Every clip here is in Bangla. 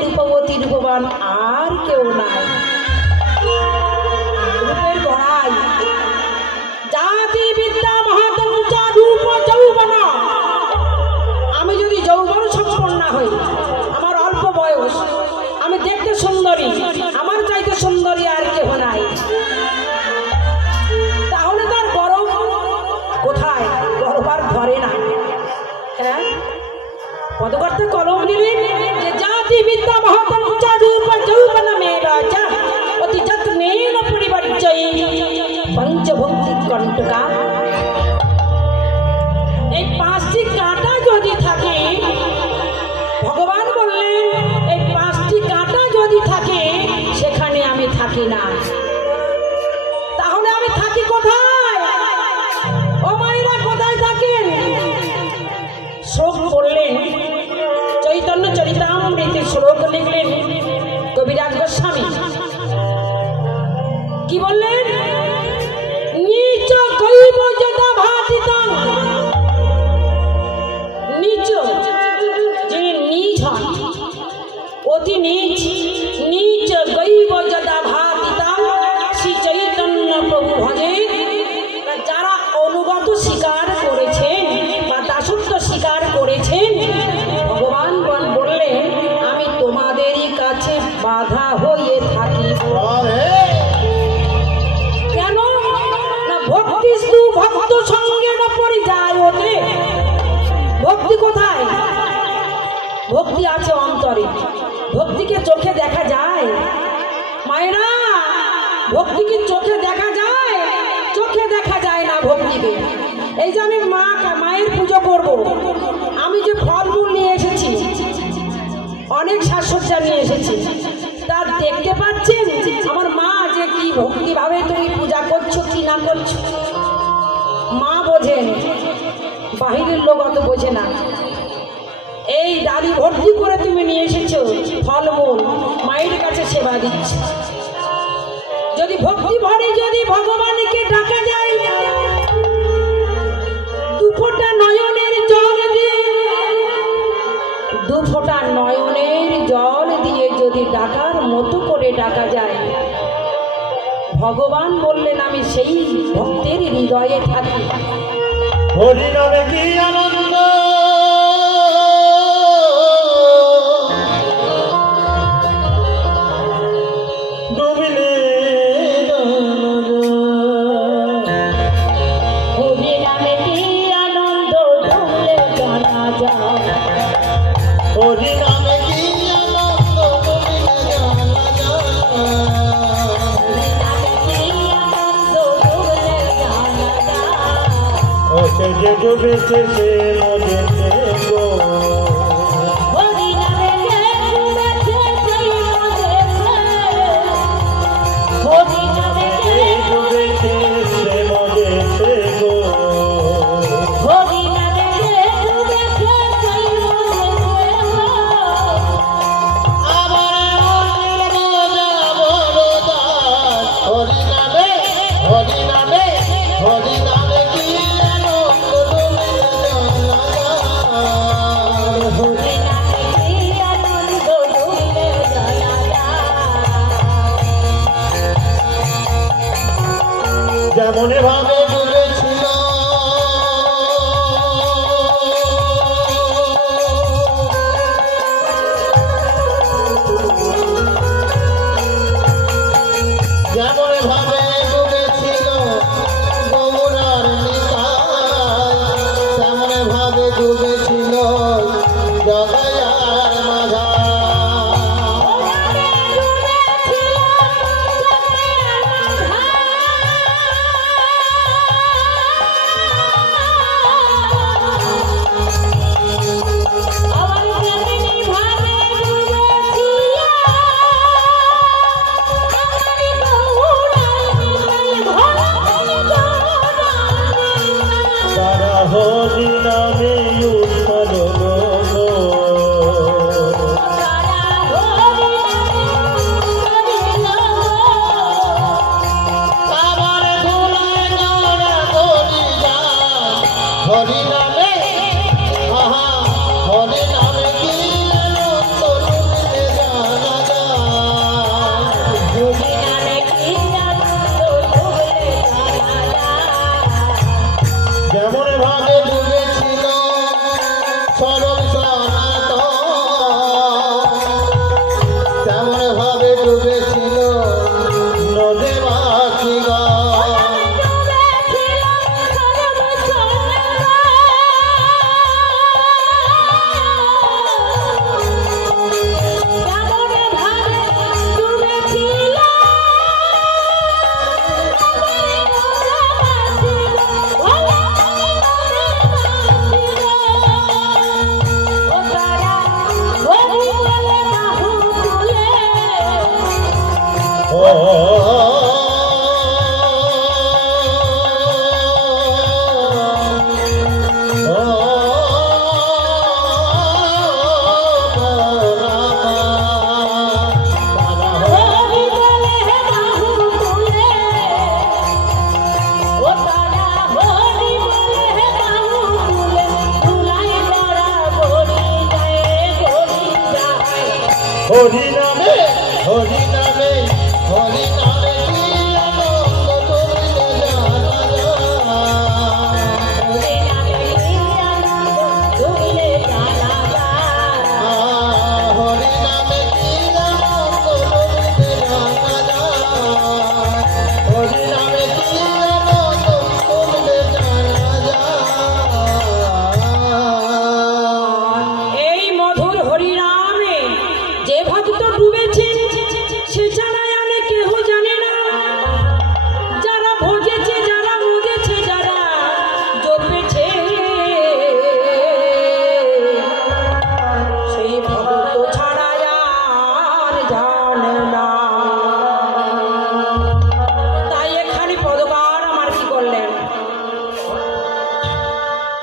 রূপবতী রূপবান আর কেউ নাই। पंचभूति कंटका ভক্তি কোথায়? ভক্তি আছে অন্তরে। ভক্তিকে চোখে দেখা যায়। মায়েরা, ভক্তিকে চোখে দেখা যায়। চোখে দেখা যায় না ভক্তিকে। এই যে আমি মা, মায়ের পুজো করব। আমি যে ফলমূল নিয়ে এসেছি, অনেক সাজসজ্জা নিয়ে এসেছি, তা দেখতে পাচ্ছেন? আমার মা যে কি ভক্তিভাবে তুমি পূজা করছ, কি না করছ? মা বোঝেন। বাহিরের লোক অত বোঝে না। এই দাড়ি ভর্তি করে তুমি নিয়ে এসেছ, ফলমূল। মায়ের কাছে সেবা দিচ্ছে। যদি ভক্তি ভরে যদি ভগবানকে ডাকা যায় দুফোটা নয়নের জল দিয়ে দুফোটা নয়নের জল দিয়ে যদি ডাকার মতো করে ডাকা যায়, ভগবান বললেন, আমি সেই ভক্তের হৃদয়ে থাকি। হরি নামে কি আমার 谢谢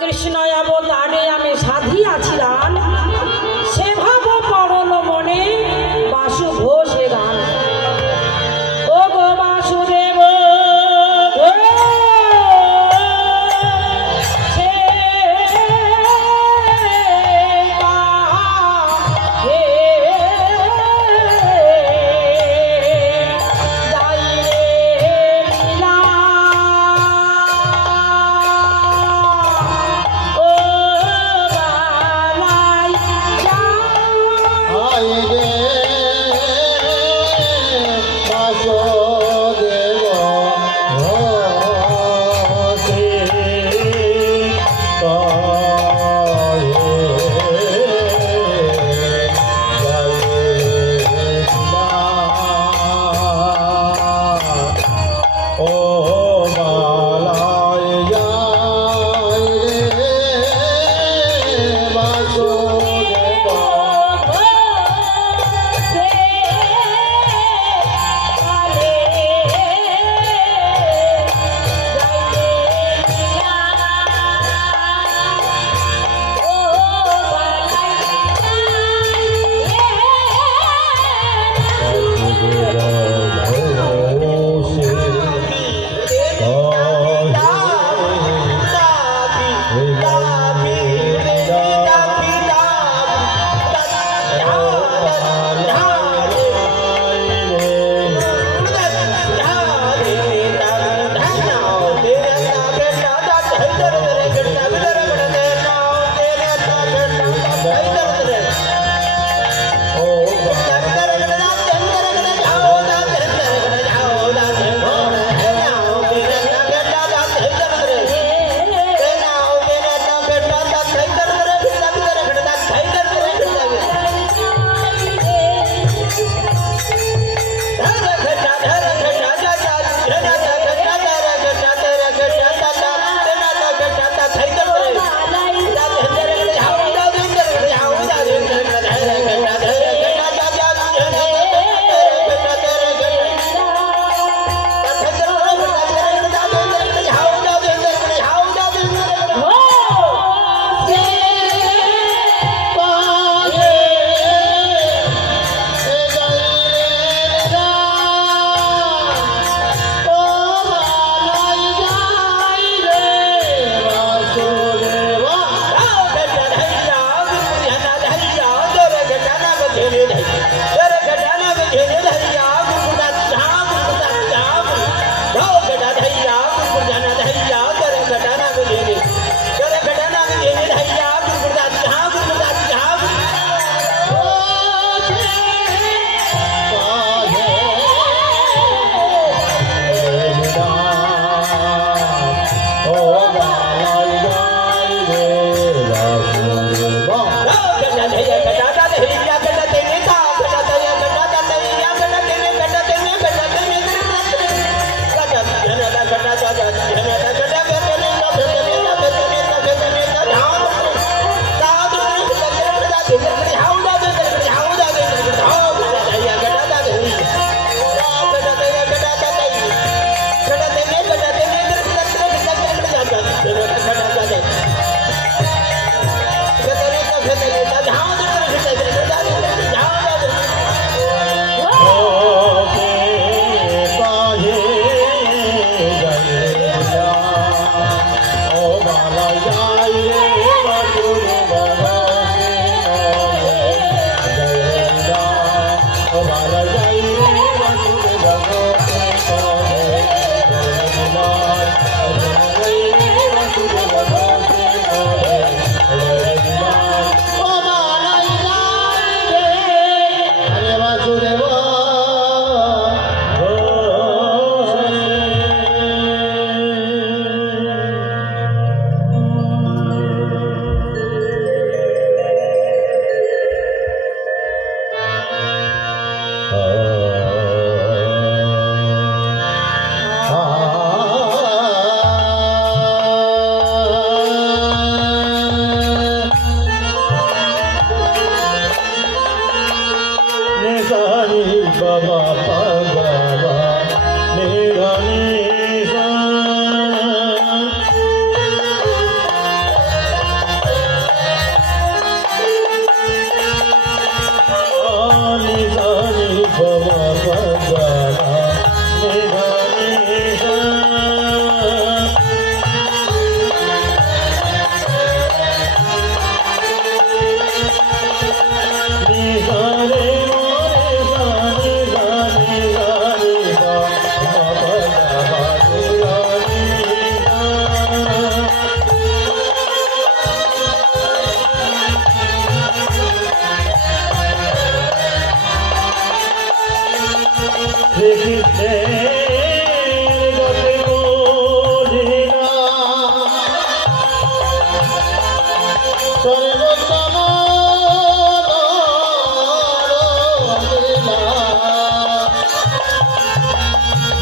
কৃষ্ণ অবতারে আমি সাধিয়াছিলাম।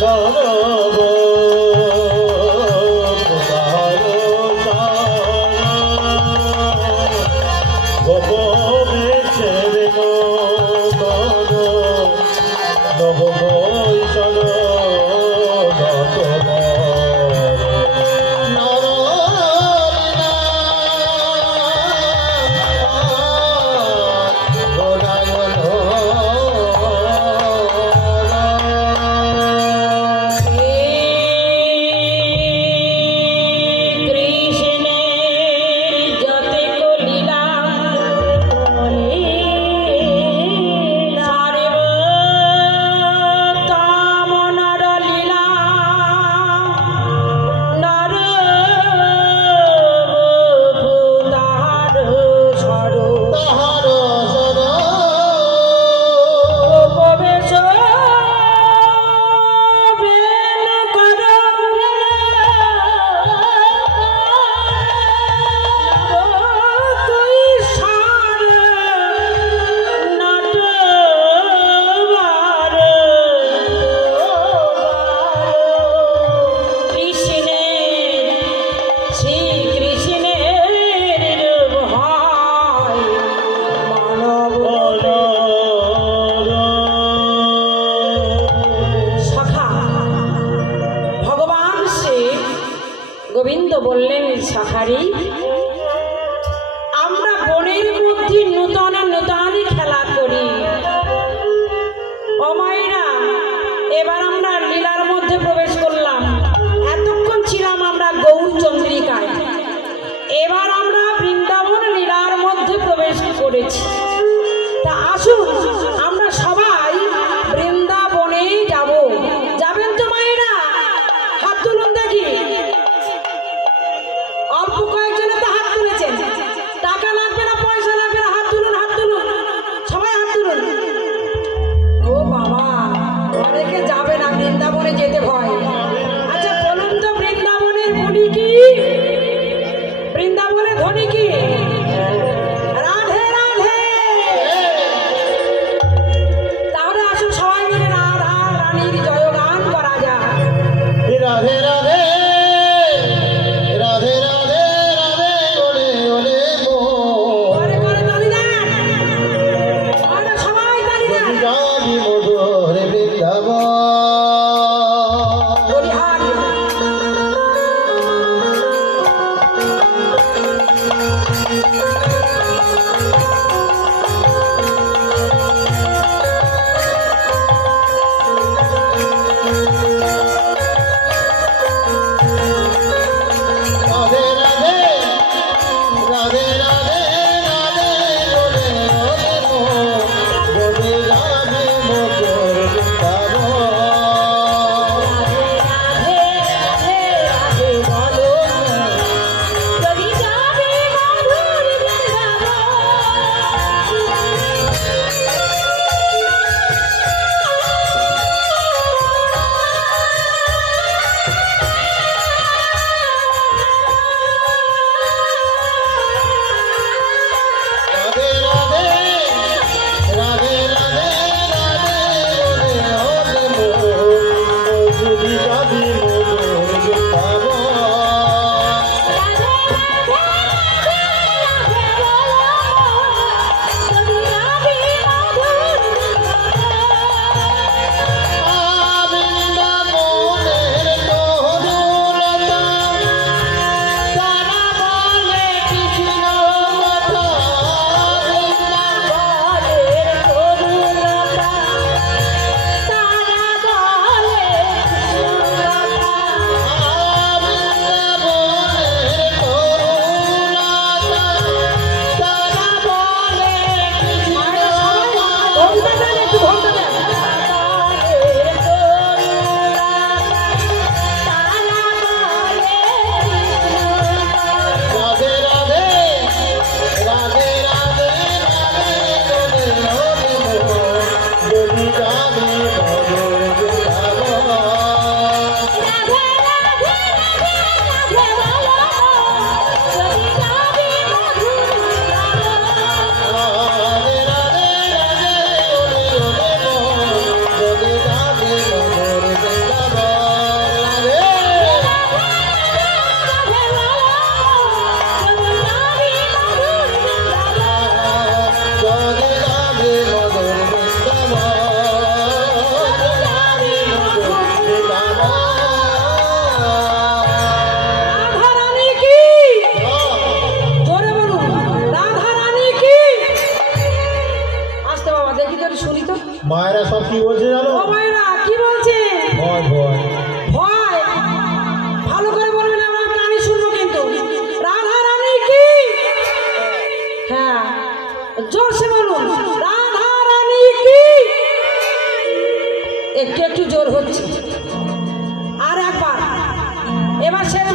ভব তা আসুন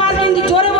¡Ah, donde chore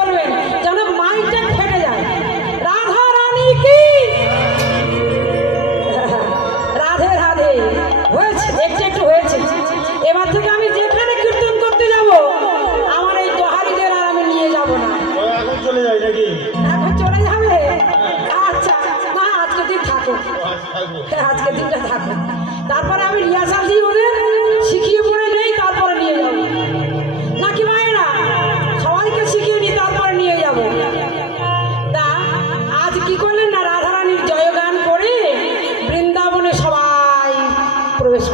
প্রবেশ